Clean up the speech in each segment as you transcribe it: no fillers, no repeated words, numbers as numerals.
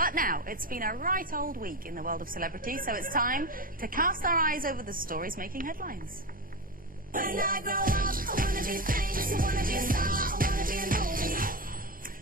But now, it's been a right old week in the world of celebrity, so it's time to cast our eyes over the stories making headlines. When I grow up, I wanna be famous, I wanna be a star, I wanna be in movies.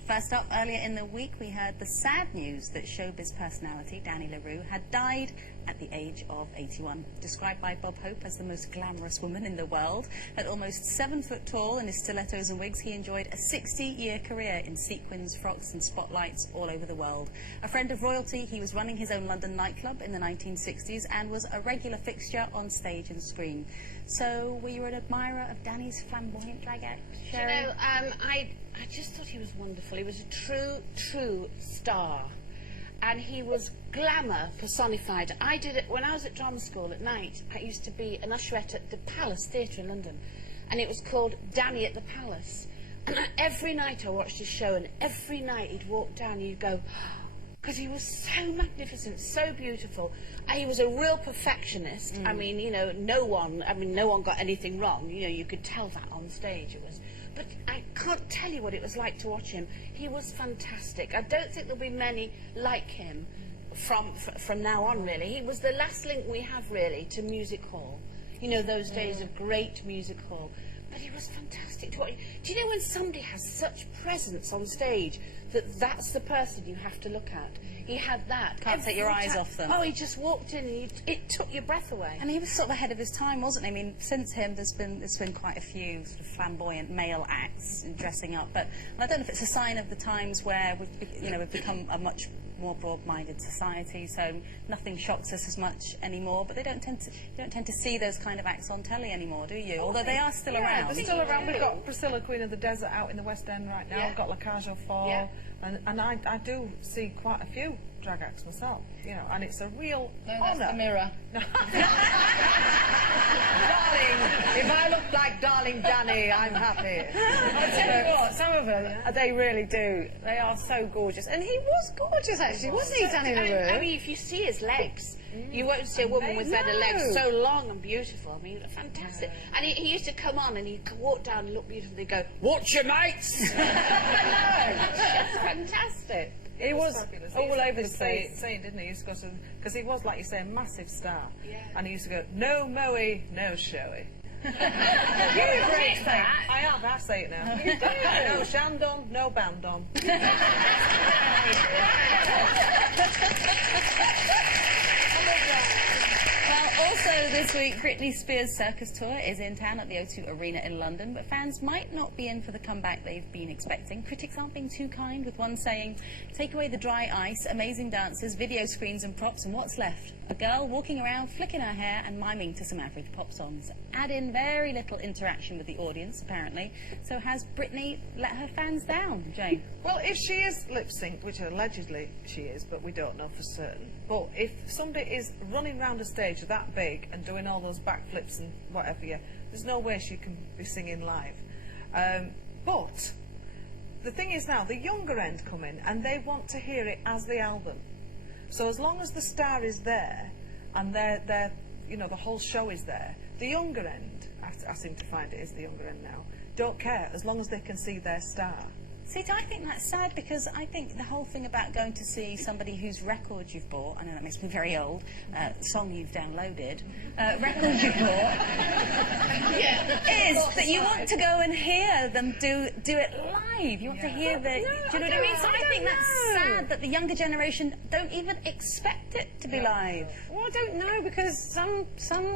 First up, earlier in the week, we heard the sad news that showbiz personality Danny LaRue had died at the age of 81. Described by Bob Hope as the most glamorous woman in the world, at almost 7 foot tall in his stilettos and wigs, he enjoyed a 60-year career in sequins, frocks and spotlights all over the world. A friend of royalty, he was running his own London nightclub in the 1960s and was a regular fixture on stage and screen. So, were you an admirer of Danny's flamboyant drag act, Sherrie? You know, I just thought he was wonderful. He was a true star. And he was glamour personified. I did it when I was at drama school at night. I used to be an usherette at the Palace Theatre in London, and it was called Danny at the Palace. And every night I watched his show, and every night he'd walk down and you'd go, because he was so magnificent, so beautiful. He was a real perfectionist. I mean, you know, no one got anything wrong. You know, you could tell that on stage. It was. But I can't tell you what it was like to watch him. He was fantastic. I don't think there'll be many like him from now on, really. He was the last link we have, really, to music hall. You know, those days of great music hall. But he was fantastic to watch. Do you know when somebody has such presence on stage that that's the person you have to look at? He had that. Can't take your eyes off them. Oh, he just walked in and it took your breath away. And he was sort of ahead of his time, wasn't he? I mean, since him, there's been quite a few sort of flamboyant male acts in dressing up. But I don't know if it's a sign of the times where we've become a much more broad-minded society, so nothing shocks us as much anymore. But you don't tend to see those kind of acts on telly anymore, do you? Although they are still around. They're still around. We've got Priscilla, Queen of the Desert, out in the West End right now. We've got La Cage aux Folles, and I do see quite a few drag acts myself, you know, and it's a real honour. That's the Mirror. Darling, if I look like Darling Danny, I'm happy. I tell you what, some of them, they really do. They are so gorgeous. And he was gorgeous, actually, wasn't he, Danny LaRue? I mean, if you see his legs, you won't see a woman with better legs so long and beautiful. I mean, fantastic. And he used to come on and he'd walk down and look beautiful and go, "What's your mates?" Fantastic. He was all over the place, didn't he? He used to go to, because he was, like you say, a massive star. Yeah. And he used to go, "No Moe, no Showy." You agree that? I have, I say it now. You do. No Shandon, no Bandon. Well, also this week, Britney Spears' circus tour is in town at the O2 Arena in London, but fans might not be in for the comeback they've been expecting. Critics aren't being too kind, with one saying, "Take away the dry ice, amazing dancers, video screens and props, and what's left? A girl walking around, flicking her hair and miming to some average pop songs." Add in very little interaction with the audience, apparently. So has Britney let her fans down, Jane? Well, if she is lip-synced, which allegedly she is, but we don't know for certain, but if somebody is running around a stage that big and doing all those backflips and whatever, there's no way she can be singing live. But the thing is now, the younger end come in and they want to hear it as the album. So as long as the star is there and they're you know, the whole show is there, the younger end, I seem to find it is the younger end now, don't care as long as they can see their star. See, I think that's sad, because I think the whole thing about going to see somebody whose record you've bought, I know that makes me very old, song you've downloaded, record you've bought, is that you want to go and hear them do it live. You want to hear the... do you know what I mean? So I think that's sad that the younger generation don't even expect it to be live. Well, I don't know, because some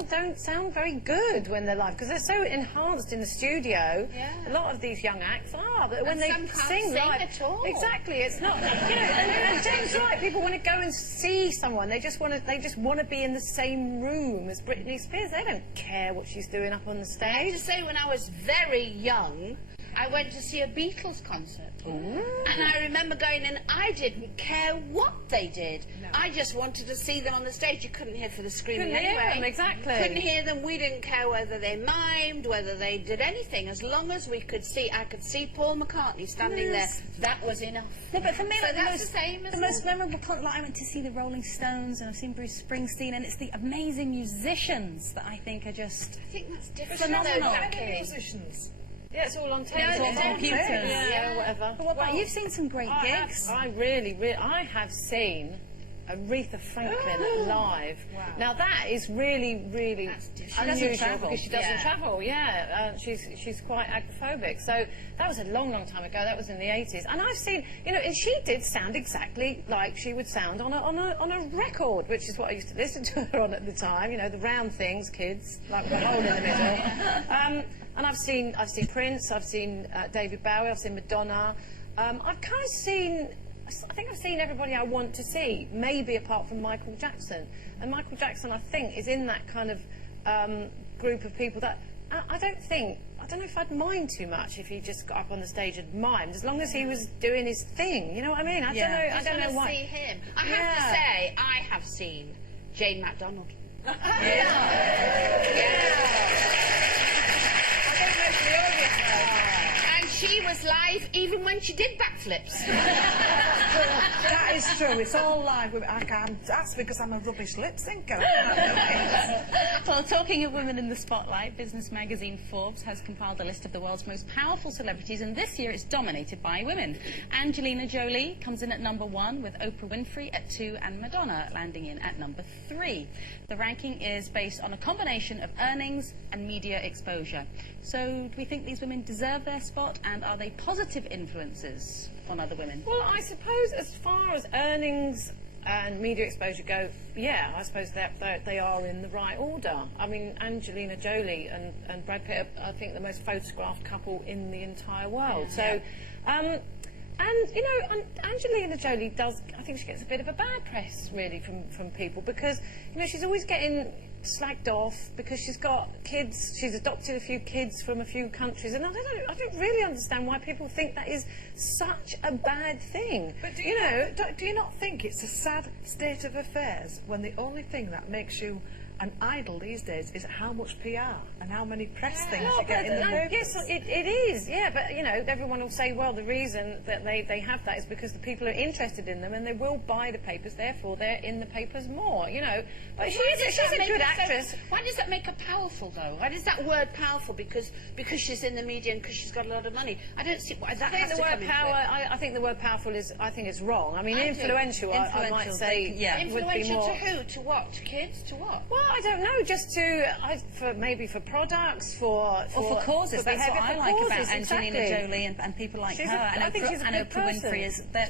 don't sound very good when they're live, because they're so enhanced in the studio. A lot of these young acts are, but when they sing live at all. Exactly, it's not, you know, and James right, people want to go and see someone, they just want to be in the same room as Britney Spears. They don't care what she's doing up on the stage. I have to say, when I was very young, I went to see a Beatles concert. And I remember going in, I didn't care what they did. No. I just wanted to see them on the stage. You couldn't hear for the screaming anyway. Hear them, exactly. Couldn't hear them. We didn't care whether they mimed, whether they did anything. As long as we could see, I could see Paul McCartney standing there. That was enough. No, but for me, so like, the most memorable concert, like, I went to see the Rolling Stones and I've seen Bruce Springsteen, and it's the amazing musicians that I think are just... I think that's different. Phenomenal. Musicians. Yeah, it's all on tape. It's all on computers. Yeah, whatever. But what about you've seen some great gigs? I have seen Aretha Franklin live. Wow. Now that is really, really unusual travel. because she doesn't travel. Yeah, she's quite agoraphobic. So that was a long, long time ago. That was in the 80s. And I've seen, you know, and she did sound exactly like she would sound on a record, which is what I used to listen to her on at the time. You know, the round things, kids, like with a hole in the middle. And I've seen Prince. I've seen David Bowie. I've seen Madonna. I've kind of seen. I think I've seen everybody I want to see, maybe apart from Michael Jackson. And Michael Jackson, I think, is in that kind of group of people that I don't know if I'd mind too much if he just got up on the stage and mimed, as long as he was doing his thing. You know what I mean? I don't know why. See him. I have to say, I have seen Jane McDonald. I think most of the audience knows. And she was live even when she did backflips. That is true. It's all live. I can't. That's because I'm a rubbish lip syncer. Well, talking of women in the spotlight, business magazine Forbes has compiled a list of the world's most powerful celebrities, and this year it's dominated by women. Angelina Jolie comes in at #1, with Oprah Winfrey at 2 and Madonna landing in at #3. The ranking is based on a combination of earnings and media exposure. So, do we think these women deserve their spot, and are they positive influences on other women? Well, I suppose as far as earnings and media exposure go, yeah, I suppose that they are in the right order. I mean, Angelina Jolie and Brad Pitt are, I think, the most photographed couple in the entire world. Yeah. So, and, you know, Angelina Jolie does, I think she gets a bit of a bad press, really, from people, because, you know, she's always getting slagged off because she's got kids, she's adopted a few kids from a few countries, and I don't really understand why people think that is such a bad thing. But do you not think it's a sad state of affairs when the only thing that makes you an idol these days is how much PR and how many press things you get in the papers? Yes, it is, yeah, but, you know, everyone will say, well, the reason that they have that is because the people are interested in them and they will buy the papers, therefore they're in the papers more, you know. But she's a good actress. Why does that make her powerful, though? Why does that word powerful? Because she's in the media and because she's got a lot of money. I don't see why that has to come into it. I think the word powerful is, I think it's wrong. I mean, influential, I might say, yeah. would be Influential more. to who? To what? To kids? To what? Well, I don't know, just to, maybe for products, or for causes. for That's what behaviour, I for like causes, about Angelina exactly. Jolie and people like She's her. I think she's a and good Oprah person. Winfrey is I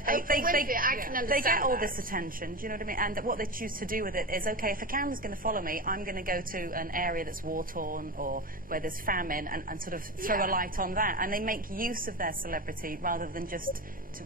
can understand they get all that. this attention. Do you know what I mean? And what they choose to do with it is, okay, if a camera's going to follow me, I'm going to go to an area that's war-torn or where there's famine and sort of throw a light on that. And they make use of their celebrity rather than just to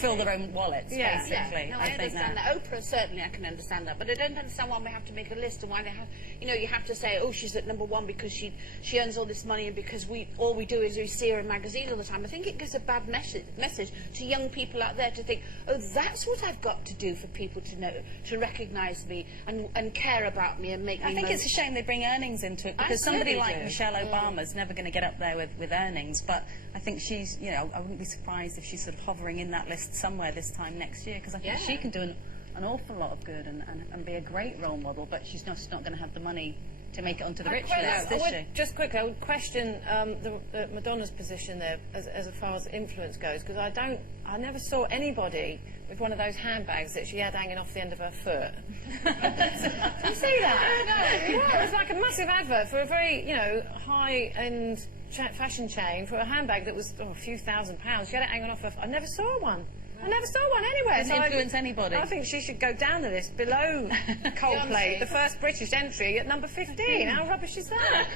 fill their own wallets, basically. Yeah. No, I understand that. Oprah, certainly I can understand that. But I don't understand why we have to make a list and why they have, you know, you have to say, oh, she's at #1 because she earns all this money and because all we do is we see her in magazines all the time. I think it gives a bad message to young people out there to think, oh, that's what I've got to do for people to know, to recognise me and care about me and make me I think it's a shame they bring earnings into it, because somebody like Michelle Obama's never going to get up there with earnings, but I think she's, you know, I wouldn't be surprised if she's sort of hovering in that list somewhere this time next year, because I think she can do an awful lot of good and be a great role model, but she's just not going to have the money to make it onto the rich list, is she? Just quickly, I would question the Madonna's position there as far as influence goes, because I never saw anybody with one of those handbags that she had hanging off the end of her foot. Did you see that? No. Yeah, it was like a massive advert for a very, you know, high-end fashion chain for a handbag that was a few £1,000s. She had it hanging off her foot. I never saw one. I never saw one anywhere. Doesn't influence anybody. I think she should go down the list below Coldplay, the first British entry at #15. How rubbish is that?